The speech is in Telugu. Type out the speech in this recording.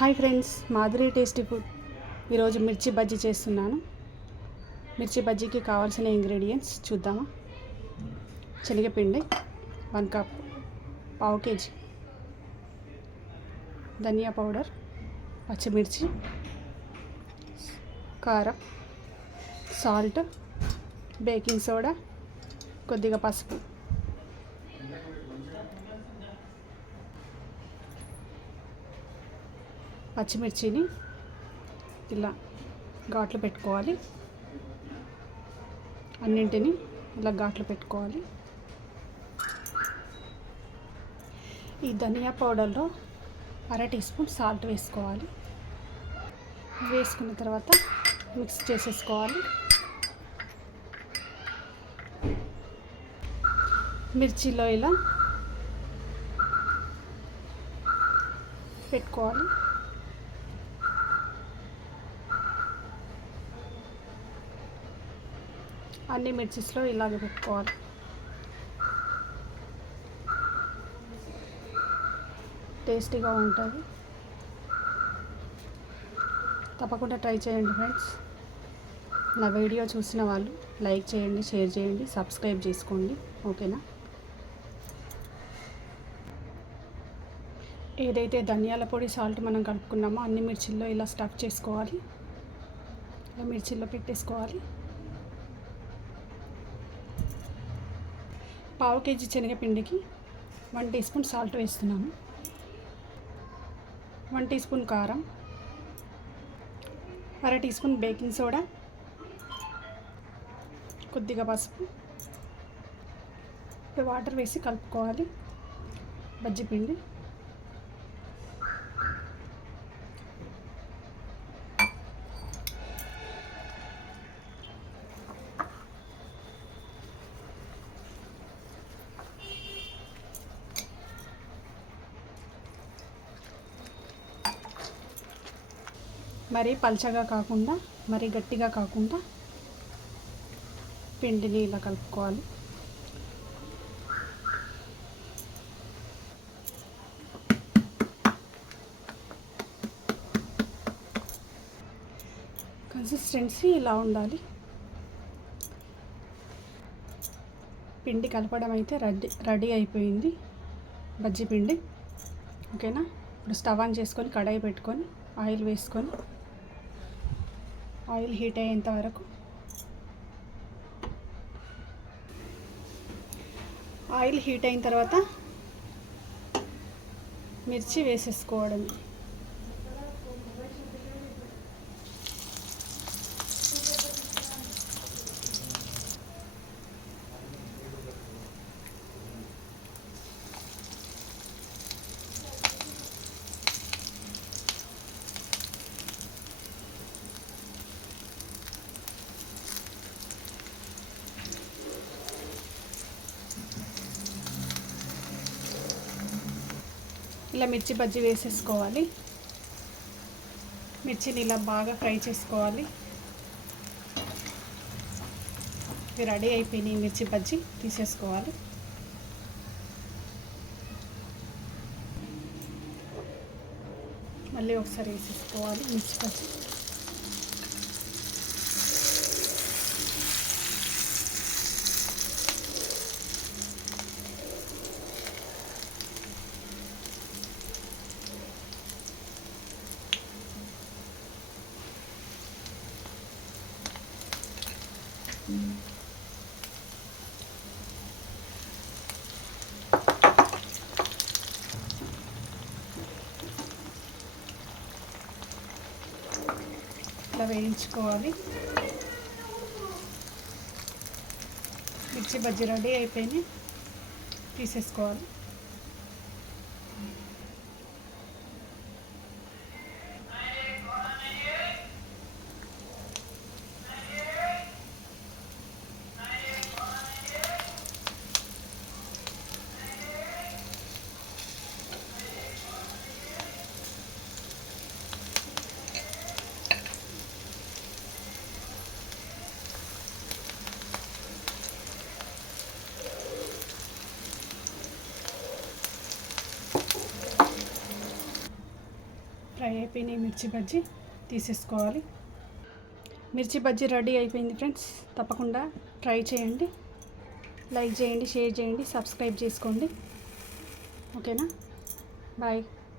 Hi friends, Madhuri tasty food. ఈరోజు మిర్చి బజ్జీ చేస్తున్నాను. మిర్చి బజ్జీకి కావాల్సిన ఇంగ్రీడియంట్స్ చూద్దామా. శనగపిండి 1 కప్, పావు కేజీ ధనియా పౌడర్, పచ్చిమిర్చి, కారం, సాల్ట్, బేకింగ్ సోడా, కొద్దిగా పసుపు. పచ్చిమిర్చిని ఇలా ఘాట్లు పెట్టుకోవాలి. అన్నింటినీ ఇలా ఘాట్లు పెట్టుకోవాలి. ఈ ధనియా పౌడర్లో 1/2 టీ స్పూన్ సాల్ట్ వేసుకోవాలి. వేసుకున్న తర్వాత మిక్స్ చేసేసుకోవాలి. మిర్చిలో ఇలా పెట్టుకోవాలి. అన్ని మిర్చిస్లో ఇలాగే పెట్టుకోవాలి. టేస్టీగా ఉంటుంది. తప్పకుండా ట్రై చేయండి ఫ్రెండ్స్. నా వీడియో చూసిన వాళ్ళు లైక్ చేయండి, షేర్ చేయండి, సబ్స్క్రైబ్ చేసుకోండి. ఓకేనా. ఏదైతే ధనియాల పొడి, సాల్ట్ మనం కలుపుకున్నామో అన్ని మిర్చిల్లో ఇలా స్టఫ్ చేసుకోవాలి. ఇలా మిర్చిల్లో పెట్టేసుకోవాలి. పావు కేజీ శనగపిండికి 1 టీ స్పూన్ సాల్ట్ వేస్తున్నాను. 1 టీ స్పూన్ కారం, 1/2 టీ స్పూన్ బేకింగ్ సోడా, కొద్దిగా పసుపు. ఇప్పుడు వాటర్ వేసి కలుపుకోవాలి బజ్జీ పిండి. మరీ పల్చగా కాకుండా, మరీ గట్టిగా కాకుండా పిండిని ఇలా కలుపుకోవాలి. కన్సిస్టెన్సీ ఇలా ఉండాలి. పిండి కలపడం అయితే రెడీ అయిపోయింది బజ్జీ పిండి. ఓకేనా. ఇప్పుడు స్టవ్ ఆన్ చేసుకొని కడాయి పెట్టుకొని ఆయిల్ వేసుకొని ఆయిల్ హీట్ అయ్యేంత వరకు ఆయిల్ హీట్ అయిన తర్వాత మిర్చి వేసేసుకోవడం. ఇలా మిర్చి బజ్జీ వేసేసుకోవాలి. మిర్చిని ఇలా బాగా ఫ్రై చేసుకోవాలి. రెడీ అయిపోయినాయి మిర్చి బజ్జీ, తీసేసుకోవాలి. మళ్ళీ ఒకసారి వేసేసుకోవాలి మిర్చి బజ్జీ. ఇలా వేయించుకోవాలి. మిర్చి బజ్జీ రెడీ అయిపోయినాయి, తీసేసుకోవాలి. ఫ్రై అయిపోయినాయి మిర్చి బజ్జీ తీసేసుకోవాలి. మిర్చి బజ్జీ రెడీ అయిపోయింది ఫ్రెండ్స్. తప్పకుండా ట్రై చేయండి, లైక్ చేయండి, షేర్ చేయండి, సబ్స్క్రైబ్ చేసుకోండి. ఓకేనా? బాయ్.